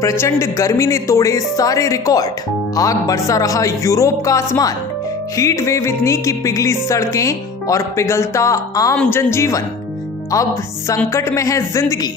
प्रचंड गर्मी ने तोड़े सारे रिकॉर्ड। आग बरसा रहा यूरोप का आसमान। हीट वेव इतनी कि पिघली सड़कें और पिघलता आम जनजीवन। अब संकट में है जिंदगी।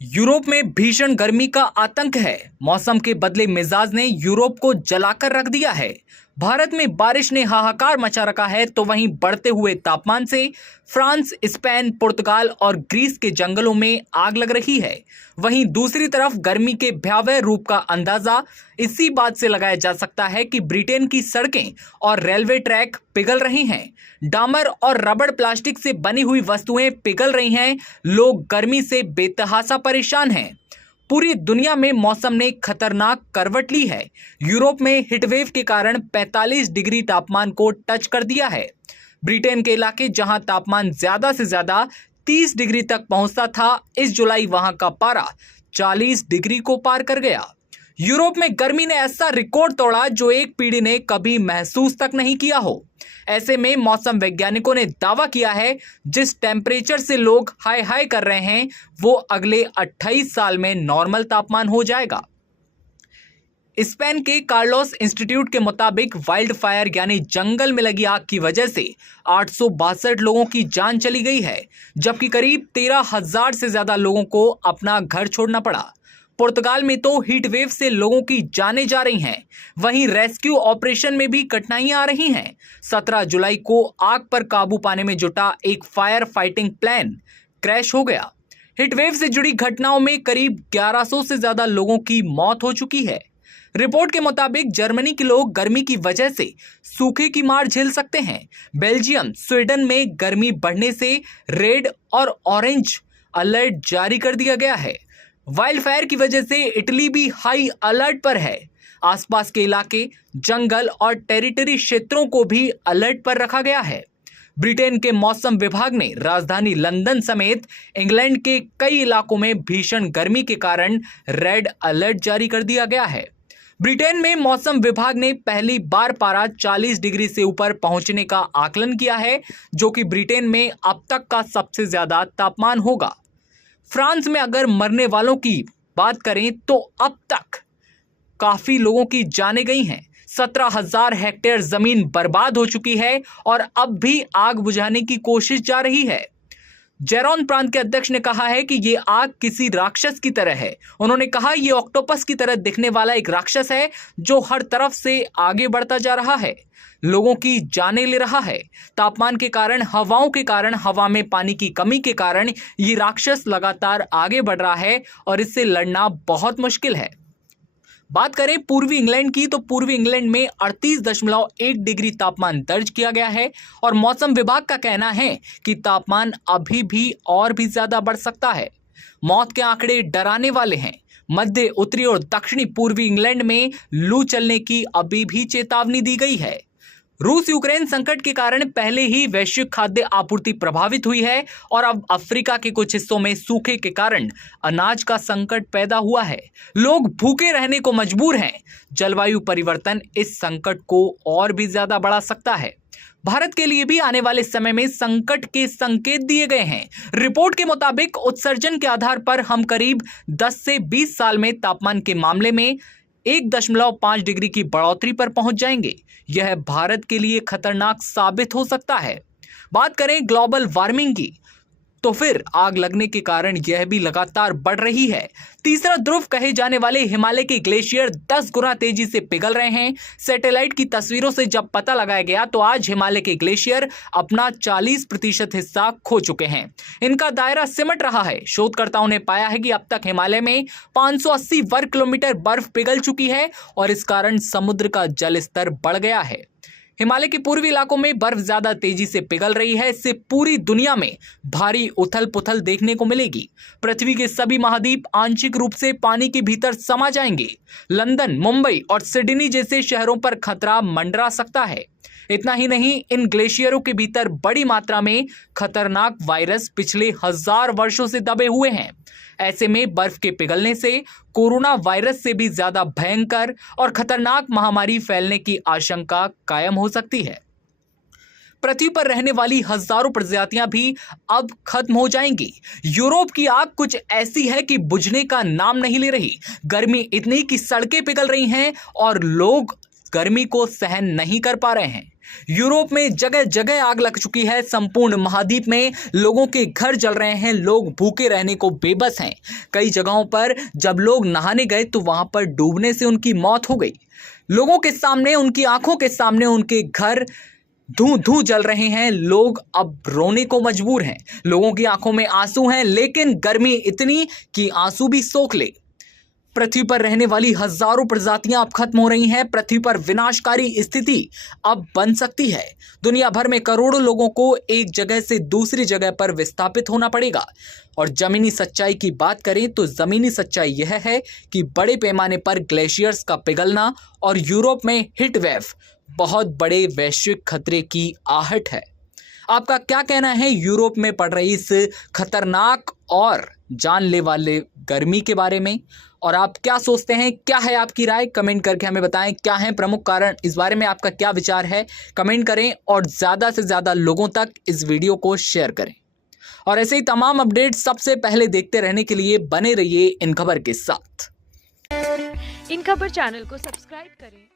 यूरोप में भीषण गर्मी का आतंक है। मौसम के बदले मिजाज ने यूरोप को जलाकर रख दिया है। भारत में बारिश ने हाहाकार मचा रखा है, तो वहीं बढ़ते हुए तापमान से फ्रांस, स्पेन, पुर्तगाल और ग्रीस के जंगलों में आग लग रही है। वहीं दूसरी तरफ गर्मी के भयावह रूप का अंदाजा इसी बात से लगाया जा सकता है कि ब्रिटेन की सड़कें और रेलवे ट्रैक पिघल रहे हैं। डामर और रबड़ प्लास्टिक से बनी हुई वस्तुएं पिघल रही हैं। लोग गर्मी से बेतहासा परेशान हैं। पूरी दुनिया में मौसम ने खतरनाक करवट ली है। यूरोप में हीटवेव के कारण 45 डिग्री तापमान को टच कर दिया है। ब्रिटेन के इलाके जहां तापमान ज्यादा से ज्यादा 30 डिग्री तक पहुंचता था, इस जुलाई वहां का पारा 40 डिग्री को पार कर गया। यूरोप में गर्मी ने ऐसा रिकॉर्ड तोड़ा जो एक पीढ़ी ने कभी महसूस तक नहीं किया हो। ऐसे में मौसम वैज्ञानिकों ने दावा किया है, जिस टेम्परेचर से लोग हाय हाय कर रहे हैं वो अगले 28 साल में नॉर्मल तापमान हो जाएगा। स्पेन के कार्लोस इंस्टीट्यूट के मुताबिक वाइल्ड फायर यानी जंगल में लगी आग की वजह से 862 लोगों की जान चली गई है, जबकि करीब 13,000 से ज्यादा लोगों को अपना घर छोड़ना पड़ा। पुर्तगाल में तो हीट वेव से लोगों की जानें जा रही हैं। वहीं रेस्क्यू ऑपरेशन में भी कठिनाइयां आ रही हैं। 17 जुलाई को आग पर काबू पाने में जुटा एक फायर फाइटिंग प्लान क्रैश हो गया। हीट वेव से जुड़ी घटनाओं में करीब 1100 से ज्यादा लोगों की मौत हो चुकी है। रिपोर्ट के मुताबिक जर्मनी के लोग गर्मी की वजह से सूखे की मार झेल सकते हैं। बेल्जियम, स्वीडन में गर्मी बढ़ने से रेड और ऑरेंज अलर्ट जारी कर दिया गया है। वाइल्ड फायर की वजह से इटली भी हाई अलर्ट पर है। आसपास के इलाके, जंगल और टेरिटरी क्षेत्रों को भी अलर्ट पर रखा गया है। ब्रिटेन के मौसम विभाग ने राजधानी लंदन समेत इंग्लैंड के कई इलाकों में भीषण गर्मी के कारण रेड अलर्ट जारी कर दिया गया है। ब्रिटेन में मौसम विभाग ने पहली बार पारा 40 डिग्री से ऊपर पहुंचने का आकलन किया है, जो कि ब्रिटेन में अब तक का सबसे ज्यादा तापमान होगा। फ्रांस में अगर मरने वालों की बात करें तो अब तक काफी लोगों की जानें गई हैं। 17,000 हेक्टेयर जमीन बर्बाद हो चुकी है और अब भी आग बुझाने की कोशिश जा रही है। जेरोन प्रांत के अध्यक्ष ने कहा है कि ये आग किसी राक्षस की तरह है। उन्होंने कहा, ये ऑक्टोपस की तरह दिखने वाला एक राक्षस है जो हर तरफ से आगे बढ़ता जा रहा है, लोगों की जानें ले रहा है। तापमान के कारण, हवाओं के कारण, हवा में पानी की कमी के कारण ये राक्षस लगातार आगे बढ़ रहा है और इससे लड़ना बहुत मुश्किल है। बात करें पूर्वी इंग्लैंड की, तो पूर्वी इंग्लैंड में 38.1 डिग्री तापमान दर्ज किया गया है और मौसम विभाग का कहना है कि तापमान अभी भी और भी ज्यादा बढ़ सकता है। मौत के आंकड़े डराने वाले हैं। मध्य, उत्तरी और दक्षिणी पूर्वी इंग्लैंड में लू चलने की अभी भी चेतावनी दी गई है। रूस यूक्रेन संकट के कारण पहले ही वैश्विक खाद्य आपूर्ति प्रभावित हुई है और अब अफ्रीका के कुछ हिस्सों में सूखे के कारण अनाज का संकट पैदा हुआ है। लोग भूखे रहने को मजबूर हैं। जलवायु परिवर्तन इस संकट को और भी ज्यादा बढ़ा सकता है। भारत के लिए भी आने वाले समय में संकट के संकेत दिए गए हैं। रिपोर्ट के मुताबिक उत्सर्जन के आधार पर हम करीब 10 से 20 साल में तापमान के मामले में 1.5 डिग्री की बढ़ोतरी पर पहुंच जाएंगे। यह भारत के लिए खतरनाक साबित हो सकता है। बात करें ग्लोबल वार्मिंग की, तो फिर आग लगने के कारण यह भी लगातार बढ़ रही है। तीसरा ध्रुव कहे जाने वाले हिमालय के ग्लेशियर 10 गुना तेजी से पिघल रहे हैं। सैटेलाइट की तस्वीरों से जब पता लगाया गया तो आज हिमालय के ग्लेशियर अपना 40% हिस्सा खो चुके हैं। इनका दायरा सिमट रहा है। शोधकर्ताओं ने पाया है कि अब तक हिमालय में 580 वर्ग किलोमीटर बर्फ पिघल चुकी है और इस कारण समुद्र का जल स्तर बढ़ गया है। हिमालय के पूर्वी इलाकों में बर्फ ज्यादा तेजी से पिघल रही है। इससे पूरी दुनिया में भारी उथल पुथल देखने को मिलेगी। पृथ्वी के सभी महाद्वीप आंशिक रूप से पानी के भीतर समा जाएंगे। लंदन, मुंबई और सिडनी जैसे शहरों पर खतरा मंडरा सकता है। इतना ही नहीं, इन ग्लेशियरों के भीतर बड़ी मात्रा में खतरनाक वायरस पिछले 1000 वर्षों से दबे हुए हैं। ऐसे में बर्फ के पिघलने से कोरोना वायरस से भी ज्यादा भयंकर और खतरनाक महामारी फैलने की आशंका कायम हो सकती है। पृथ्वी पर रहने वाली हजारों प्रजातियां भी अब खत्म हो जाएंगी। यूरोप की आग कुछ ऐसी है कि बुझने का नाम नहीं ले रही। गर्मी इतनी कि सड़कें पिघल रही हैं और लोग गर्मी को सहन नहीं कर पा रहे हैं। यूरोप में जगह जगह आग लग चुकी है। संपूर्ण महाद्वीप में लोगों के घर जल रहे हैं। लोग भूखे रहने को बेबस हैं। कई जगहों पर जब लोग नहाने गए तो वहां पर डूबने से उनकी मौत हो गई। लोगों के सामने, उनकी आंखों के सामने उनके घर धूं धूं जल रहे हैं। लोग अब रोने को मजबूर हैं। लोगों की आंखों में आंसू हैं, लेकिन गर्मी इतनी कि आंसू भी सोख ले। पृथ्वी पर रहने वाली हजारों प्रजातियां अब खत्म हो रही हैं। पृथ्वी पर विनाशकारी स्थिति अब बन सकती है। दुनिया भर में करोड़ों लोगों को एक जगह से दूसरी जगह पर विस्थापित होना पड़ेगा। और जमीनी सच्चाई की बात करें तो जमीनी सच्चाई यह है कि बड़े पैमाने पर ग्लेशियर्स का पिघलना और यूरोप में हीट वेव बहुत बड़े वैश्विक खतरे की आहट है। आपका क्या कहना है यूरोप में पड़ रही इस खतरनाक और जानलेवा वाले गर्मी के बारे में? और आप क्या सोचते हैं? क्या है आपकी राय? कमेंट करके हमें बताएं। क्या है प्रमुख कारण? इस बारे में आपका क्या विचार है? कमेंट करें और ज़्यादा से ज़्यादा लोगों तक इस वीडियो को शेयर करें। और ऐसे ही तमाम अपडेट सबसे पहले देखते रहने के लिए बने रहिए इन खबर के साथ। इन खबर चैनल को सब्सक्राइब करें।